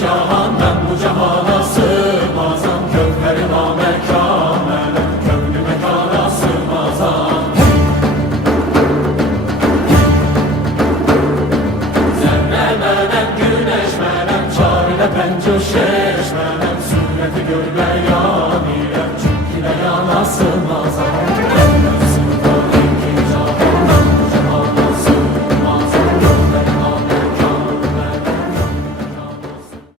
cahan ben bu cahana sığmazam. Kövherim mekamele, kövlü mekana sığmazam. Zerre menem, güneş menem, çarine penco şeş menem, sureti görme